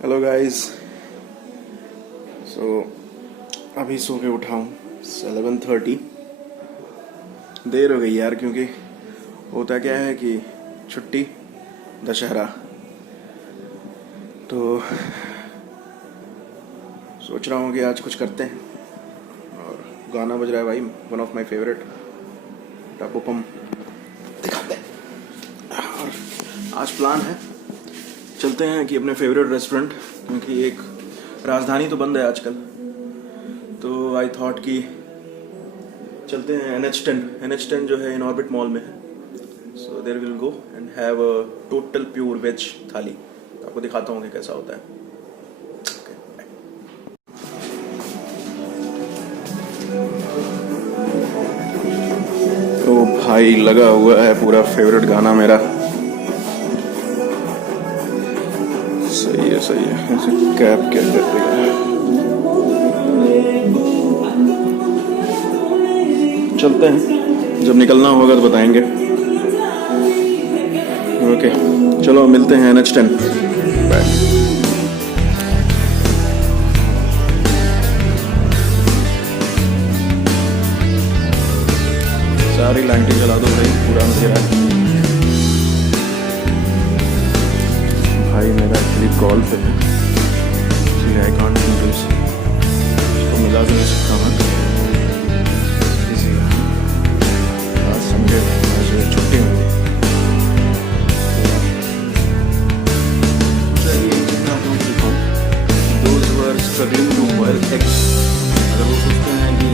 Hello guys. सो अभी सो के उठा हूँ 11:30। देर हो गई यार, क्योंकि होता क्या है कि छुट्टी दशहरा, तो सोच रहा हूँ कि आज कुछ करते हैं। और गाना बज रहा है भाई, वन ऑफ माय फेवरेट, टापोपम दिखाते हैं। और आज प्लान है, चलते हैं कि अपने फेवरेट रेस्टोरेंट, क्योंकि एक राजधानी तो बंद है आजकल, तो आई थॉट कि चलते हैं NH10 जो है इन ऑर्बिट मॉल में है। So there will go and have a total pure veg thali. आपको दिखाता हूँ कि कैसा होता है। ओ भाई, लगा हुआ है पूरा फेवरेट गाना मेरा। सही है। ऐसे कैब क्या कर रही है। चलते हैं, जब निकलना होगा तो बताएंगे। ओके चलो, मिलते हैं NH10। बाय। सारी लाइटें जला दो भाई, पूरा अंधेरा है। भाई मेरा एक्चुअली कॉल पे है, इसलिए आई कांट डू दिस। इसको मिला भी नहीं सकता मैं। आज संडे, आज छुट्टी मिली। Those who are struggling to boil eggs, अगर वो सोचते हैं कि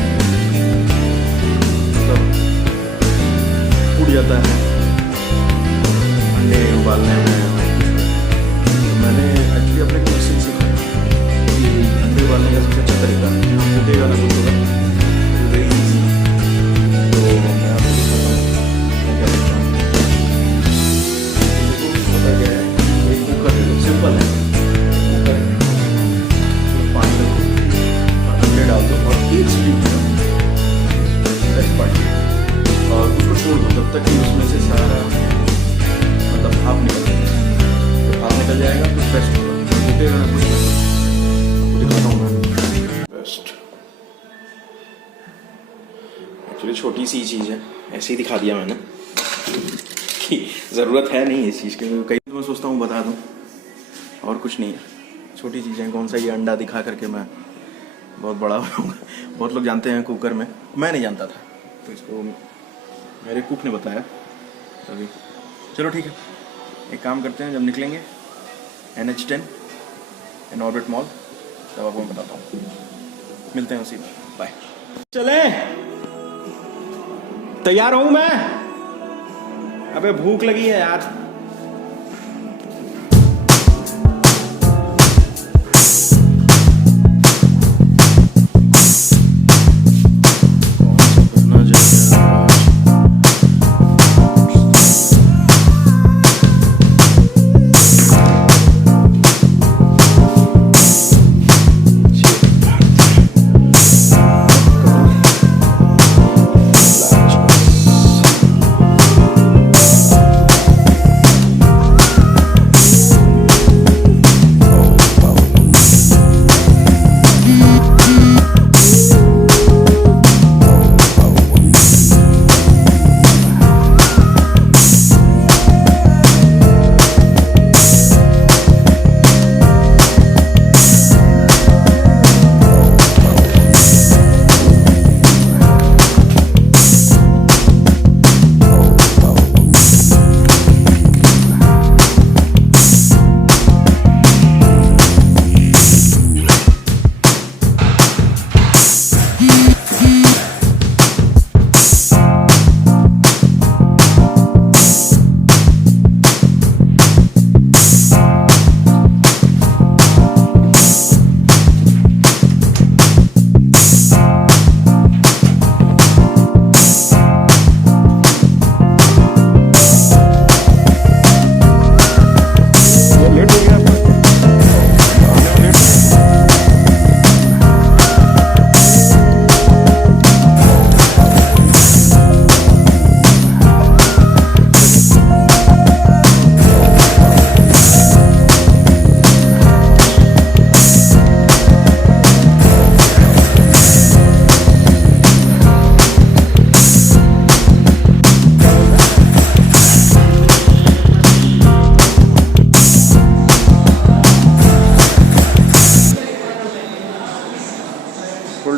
मतलब उड़ जाता है अंडे उबालने में, मैंने एक्चुअली अपने कोच से सीखा कि अंडे उबालने का सबसे अच्छा तरीका फूटेगा ना कुछ होगा, वेरी ईजी। तो मैं आपको दिखाता हूँ मैं क्या करता हूँ। पता क्या है, एक कुकर सिंपल है, कुकर उसमें पानी रखो और अंडे डाल दो और एक सीटी बेस्ट पार्ट, और उसको छोड़ दो जब तक कि उसमें से सारा मतलब भाप निकल जाएगा, कुछ बेस्ट होगा। फूटेगा ना कुछ नहीं। आपको दिखाता हूँ मैं बेस्ट। एक्चुअली छोटी सी चीज़ है, ऐसे ही दिखा दिया मैंने कि ज़रूरत है नहीं इस चीज़ की। कई तो मैं सोचता हूँ बता दूँ, और कुछ नहीं है, छोटी चीज़ें। कौन सा ये अंडा दिखा करके मैं बहुत बड़ा होऊंगा। बहुत लोग जानते हैं कुकर में, मैं नहीं जानता था, तो इसको मेरे कुक ने बताया तभी। चलो ठीक है, एक काम करते हैं, जब निकलेंगे NH10 इन ऑर्बिट मॉल, तब आपको मैं बताता हूँ। मिलते हैं उसी में, बाय। चले, तैयार हूँ मैं। अबे भूख लगी है यार।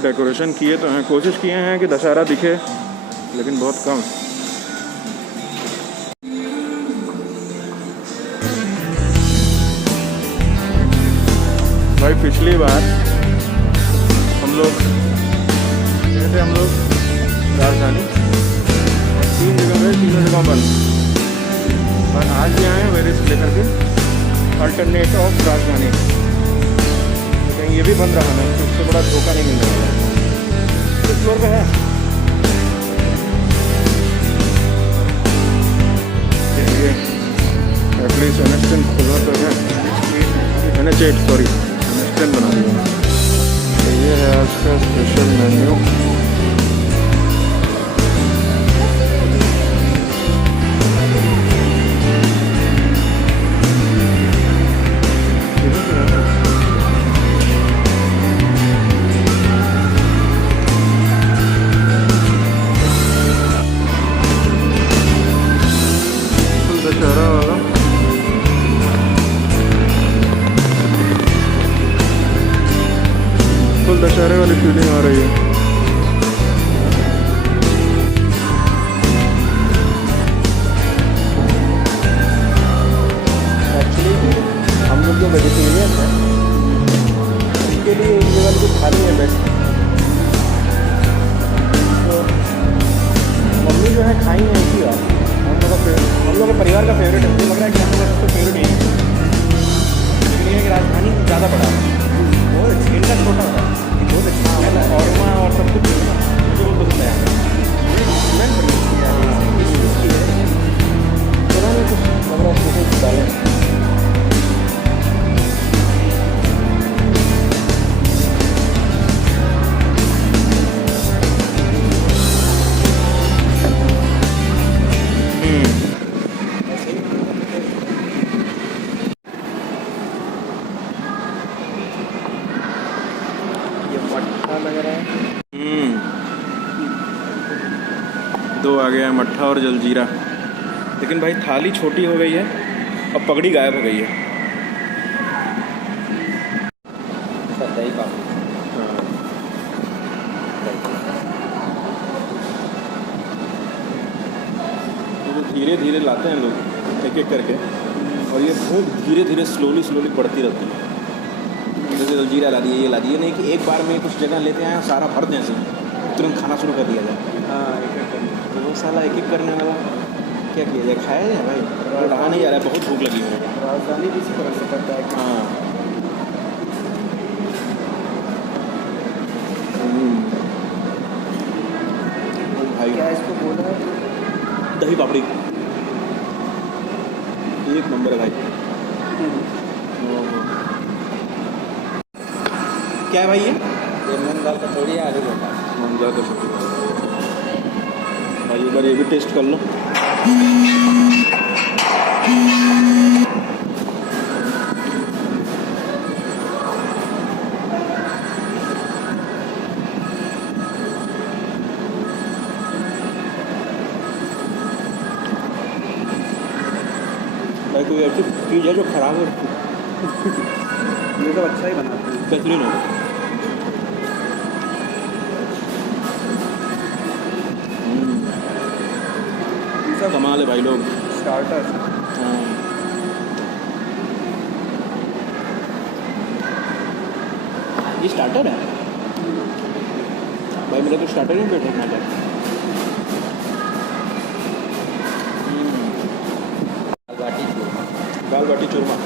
डेकोरेशन किए तो हैं, कोशिश किए हैं कि दशहरा दिखे, लेकिन बहुत कम। भाई पिछली बार हम लोग गए थे, राजधानी, 3 जगह गए, तीनों जगह बंद। और आज भी आए हैं वेरिस लेकर के अल्टरनेट ऑफ राजधानी, लेकिन ये भी बंद रहा ना, उससे बड़ा धोखा नहीं मिलने वाला। किस फ्लोर पे है? ये एटलीस्ट NH10 खुला तो है, NH8 सॉरी, NH10 बना दिया। तो ये है आज का स्पेशल मेन्यू। फुल दशहरे वाली फीलिंग आ रही है। एक्चुअली हम लोग जो वेजिटेरियन हैं उनके लिए एक लेवल की थाली है बेस्ट। तो मम्मी जो है खाई है इसी बार, हम लोग का परिवार का फेवरेट है। मुझे लग रहा है कि हम लोग का फेवरेट नहीं है, लेकिन ये कि राजधानी ज़्यादा बड़ा है, वो इनका छोटा होता है, बहुत अच्छा है। और वहाँ और सब कुछ मुझे बहुत पसंद है। पुराने कुछ लग रहा है कुछ डालें। लग रहा है 2 आ गया मट्ठा और जलजीरा। लेकिन भाई थाली छोटी हो गई है और पगड़ी गायब हो गई है। दही पापड़ी, तो धीरे धीरे लाते हैं लोग एक एक करके, और ये भूख धीरे धीरे स्लोली बढ़ती रहती है। जैसे जलजीरा ला दिए, ये ला दिए, नहीं कि एक बार में कुछ जगह लेते आए सारा भर दें ऐसे तुरंत खाना शुरू कर दिया जाए। हाँ, एक एक करने, तो वो साला एक एक करने वाला क्या किया जाए, खाया जाए भाई, रहा नहीं जा रहा है, बहुत भूख लगी है। राजधानी भी इसी तरह से करता है। हाँ, भाई क्या इसको बोला है, दही पापड़ी एक नंबर है भाई। क्या है भाई ये मूंग दाल कचौड़ी है, आलू गोटा मूंग दाल कचौड़ी भाई। एक बार ये भी टेस्ट कर लो। भाई कोई ऐसी चीज़ है जो खराब हो, ये सब अच्छा ही बनाते हैं, बेहतरीन है। कमाल है भाई लोग। स्टार्टर, हाँ ये स्टार्टर है भाई, मेरा तो स्टार्टर ही बैठा है। दाल बाटी चूरमा,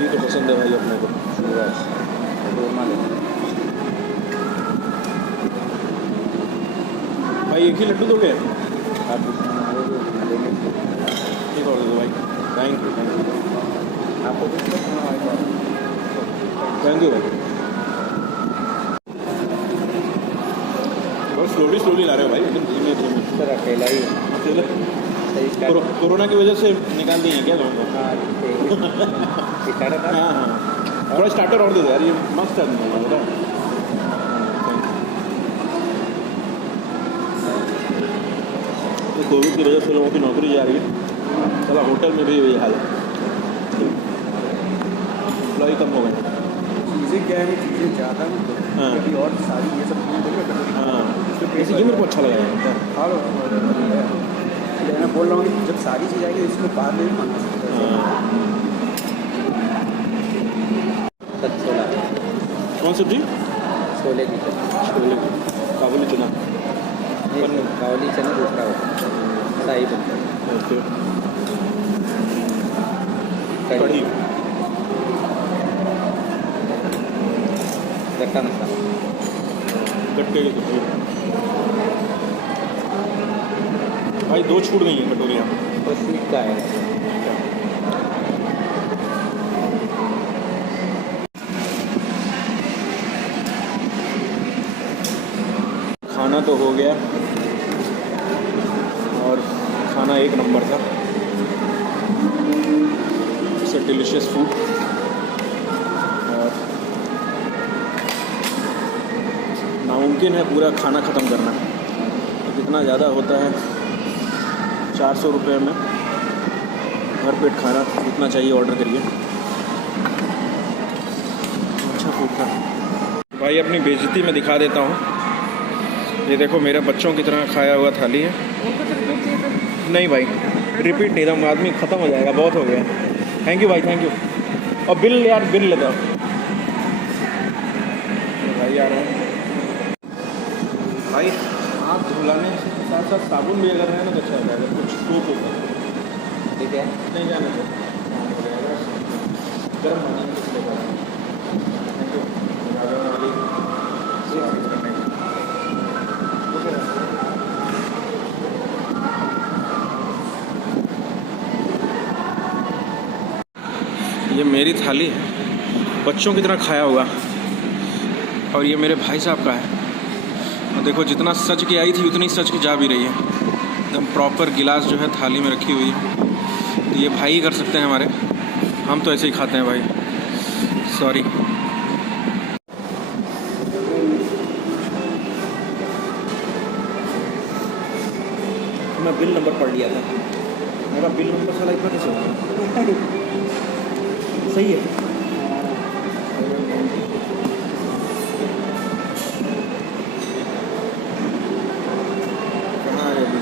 ये तो पसंद है भाई अपने को। भाई एक ही लड्डू दोगे? ठीक और दे दो भाई, थैंक यू आपको, थैंक यू भाई। बहुत स्लोली ला रहे हो भाई, लेकिन धीमे धीमे। सर अकेला ही अकेले कोरोना की वजह से निकाल दिए हैं क्या लोगों को? हाँ हाँ, थोड़ा स्टार्टर और दे दो यार, ये मस्त है बता। तो कोविड की वजह से लोगों की नौकरी जा रही है, चला होटल में भी यही हाल है, एम्प्लॉय कम हो गए। चीज़ें क्या है, चीज़ें ज़्यादा हाँ। क्योंकि और सारी ये सब चीज़ें हाँ, जैसे ये मेरे को अच्छा लगा है। मैं बोल रहा हूँ कि जब सारी चीज़ आएगी इसमें बाद में भी मंगा सकते हैं। छोला, कौन सब्जी? छोले की छोले की, काबुली चना, कावली चना दूसरा होता है, शाही बनता है। ओके, कढ़ी, कढ़ी, गट्टा मसाला, गट्टे की सब्जी। भाई 2 छूट गई हैं कटोरियाँ। और स्वीट का है। खाना तो हो गया और खाना एक नंबर था, इट्स अ डिलीशियस फूड। और नामुमकिन है पूरा खाना ख़त्म करना, तो कितना ज़्यादा होता है 400 रुपये में भर पेट खाना, जितना चाहिए ऑर्डर करिए। अच्छा फूड था भाई। अपनी बेइज्जती में दिखा देता हूँ, ये देखो मेरे बच्चों की तरह खाया हुआ थाली है। नहीं भाई रिपीट नहीं, एकदम आदमी ख़त्म हो जाएगा, बहुत हो गया। थैंक यू भाई, थैंक यू। और बिल यार, बिल लेता हूँ भाई यार। भाई हाथ धुलाने के साथ साथ साबुन भी अगर है ना तो अच्छा हो जाएगा, कुछ सूप होगा। ठीक है, नहीं जाना तो गर्म पानी में कुछ लेगा। Thank you. ये मेरी थाली है, बच्चों की तरह खाया हुआ, और ये मेरे भाई साहब का है। और देखो जितना सच के आई थी उतनी सच के जा भी रही है, एकदम प्रॉपर गिलास जो है थाली में रखी हुई है। तो ये भाई ही कर सकते हैं हमारे, हम तो ऐसे ही खाते हैं भाई, सॉरी। मैं बिल नंबर पढ़ लिया था, मेरा बिल नंबर साला इतना कैसे होगा? सही है। कहाँ है वीडियो?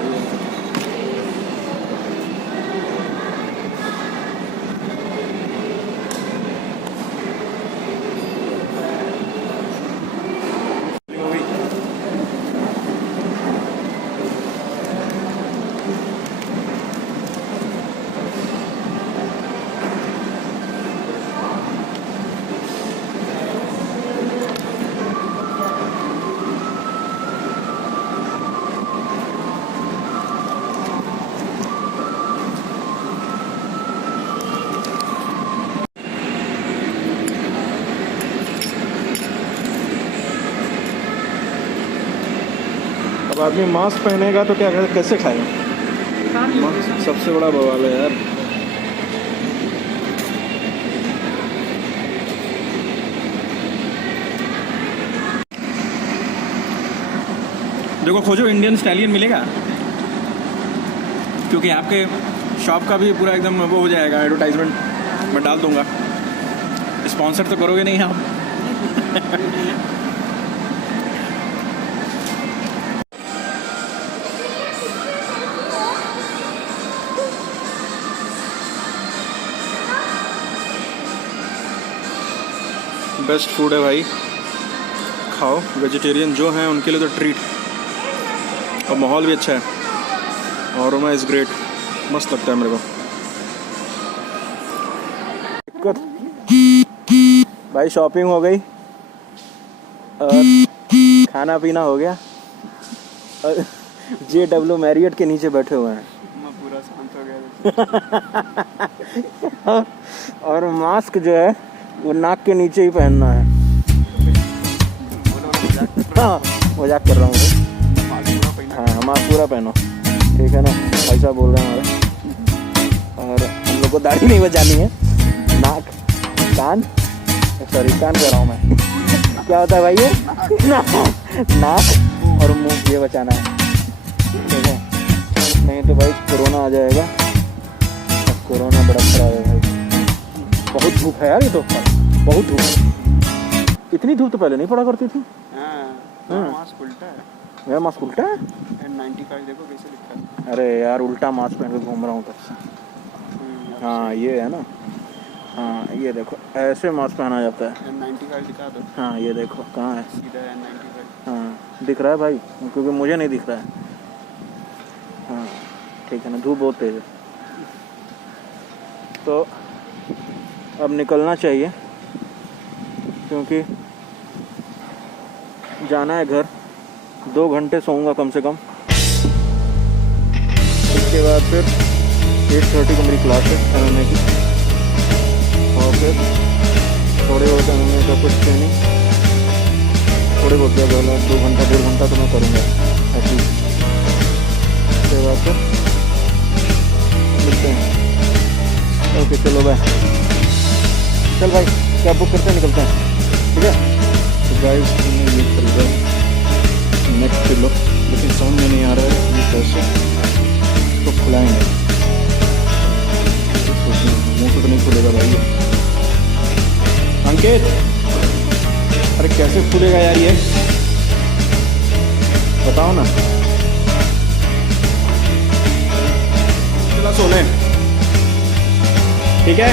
अब आदमी मास्क पहनेगा तो क्या कैसे खाएगा? मास्क सबसे बड़ा बवाल है यार। देखो खोजो इंडियन स्टैलियन मिलेगा, क्योंकि आपके शॉप का भी पूरा एकदम वो हो जाएगा, एडवर्टाइजमेंट मैं डाल दूंगा। स्पॉन्सर तो करोगे नहीं आप? बेस्ट फूड है भाई, खाओ। वेजिटेरियन जो हैं उनके लिए तो ट्रीट, और माहौल भी अच्छा है, और अरोमा इज़ ग्रेट, मस्त लगता है मेरे को। भाई शॉपिंग हो गई और खाना पीना हो गया, और JW मैरियट के नीचे बैठे हुए हैं। मैं पूरा शांत हो गया। और मास्क जो है वो नाक के नीचे ही पहनना है। हाँ मजाक कर रहा हूँ। हाँ मास्क पूरा पहनो, ठीक है ना? भाई साहब बोल रहे हैं हमारे। और हम लोग को दाढ़ी नहीं बचानी है, नाक कान, सॉरी कान कह रहा हूँ मैं। क्या होता है भाई ये? नाक और मुंह ये बचाना है, ठीक है? नहीं तो भाई कोरोना आ जाएगा। अब कोरोना बड़ा खराब है भाई। बहुत धूप है यार, ये तो बहुत धूप है। इतनी धूप तो पहले नहीं पड़ा करती थी। मास्क उल्टा है। मेरा मास्क उल्टा है? N95 देखो कैसे लिखा है। अरे यार उल्टा मास्क पहन के घूम रहा हूँ तब से। हाँ ये है ना, हाँ ये देखो ऐसे मास्क पहना जाता है। N95 दिखा दो। हाँ ये देखो कहाँ है, सीधा N95। हाँ दिख रहा है भाई, क्योंकि मुझे नहीं दिख रहा है। हाँ ठीक है ना, धूप बहुत तेज है तो अब निकलना चाहिए, क्योंकि जाना है घर। 2 घंटे सोऊंगा कम से कम, उसके बाद फिर 8:30 को मेरी क्लास है MMA की, और फिर थोड़े बहुत MMA का कुछ ट्रेनिंग, थोड़े बहुत ज़्यादा 2 घंटा 1.5 घंटा तो मैं करूँगा एटलीस्ट। उसके बाद फिर मिलते हैं। ओके चलो बाय। चल भाई क्या बुक करते हैं, निकलते हैं, ठीक है। तो गाइस हमने ये खरीदा नेक पिलो, लेकिन समझ में नहीं आ रहा है ये कैसे तो खुलाएंगे। मुँह से तो नहीं खुलेगा भाई ये। अंकित अरे कैसे खुलेगा यार ये, बताओ ना। चला सोने, ठीक है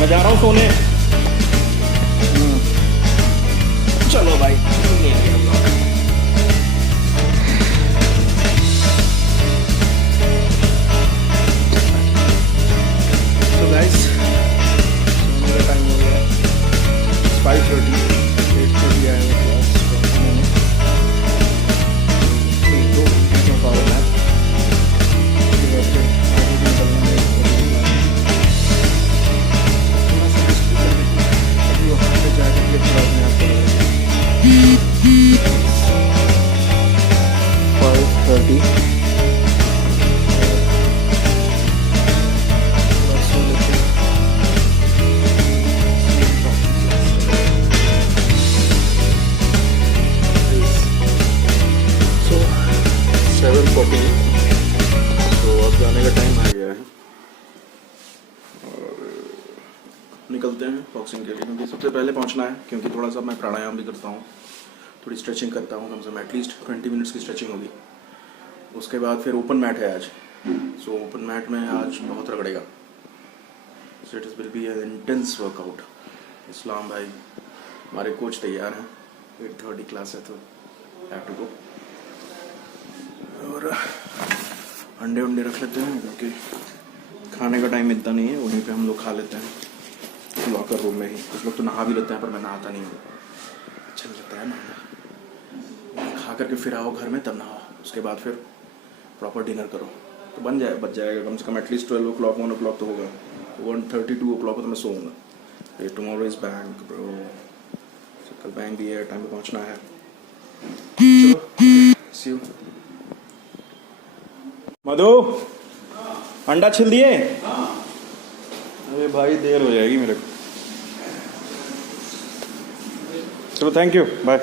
मैं जा रहा हूँ सोने। चलो भाई तो गाइस सोने का टाइम हो गया है 5:30, 8:30 आएगा क्लास में। 2 घंटों का होना है, तो अब जाने का टाइम आ गया है और निकलते हैं बॉक्सिंग के लिए, क्योंकि सबसे पहले पहुंचना है, क्योंकि थोड़ा सा मैं प्राणायाम भी करता हूँ, थोड़ी स्ट्रेचिंग करता हूँ, कम से कम एटलीस्ट 20 मिनट्स की स्ट्रेचिंग होगी। उसके बाद फिर ओपन मैट है आज, सो ओपन मैट में आज बहुत रगड़ेगा। So it will be an intense workout. Islam भाई हमारे कोच तैयार हैं, 8:30 क्लास है तो हैव टू गो। और अंडे उंडे रख लेते हैं, क्योंकि खाने का टाइम मिलता नहीं है, वहीं पे हम लोग खा लेते हैं लॉकर रूम में ही। कुछ लोग तो नहा भी लेते हैं, पर मैं नहाता नहीं हूँ, अच्छा नहीं लगता है नहाना। खा करके फिर आओ घर में तब नहाओ, उसके बाद फिर प्रॉपर डिनर करो तो बच जाएगा कम से कम एटलीस्ट 12 o'clock 1 o'clock तो होगा। 1:30 2 o'clock को तो मैं सोऊंगा। टुमारो इज बैंक ब्रो, कल बैंक भी है, टाइम पे पहुँचना है। चलो सी यू। मधु अंडा छिल दिए? अरे भाई देर हो जाएगी मेरे को। चलो थैंक यू बाय।